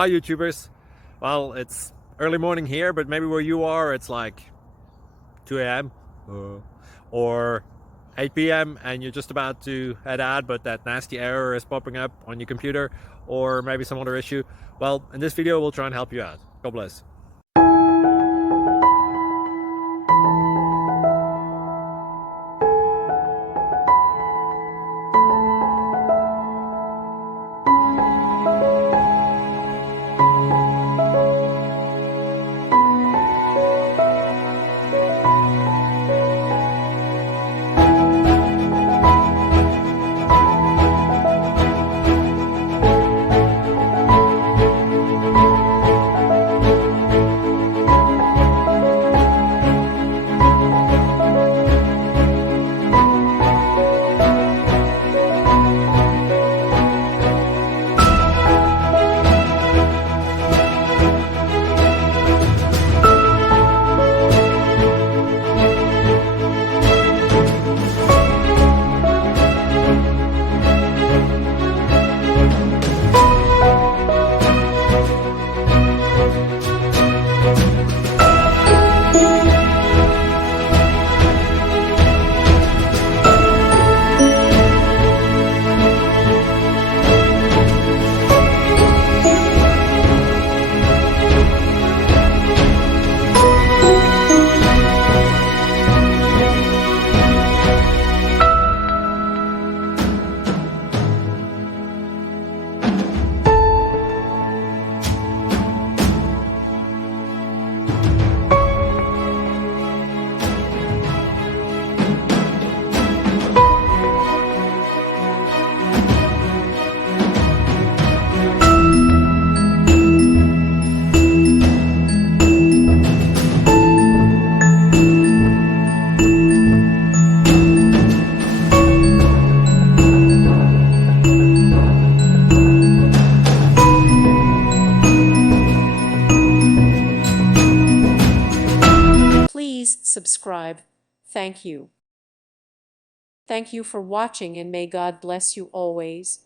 Hi YouTubers. Well, it's early morning here, but maybe where you are it's like 2 a.m. or 8 p.m. and you're just about to head out, but that nasty error is popping up on your computer, or maybe some other issue. Well, in this video we'll try and help you out. God bless. Please subscribe. Thank you. Thank you for watching, and may God bless you always.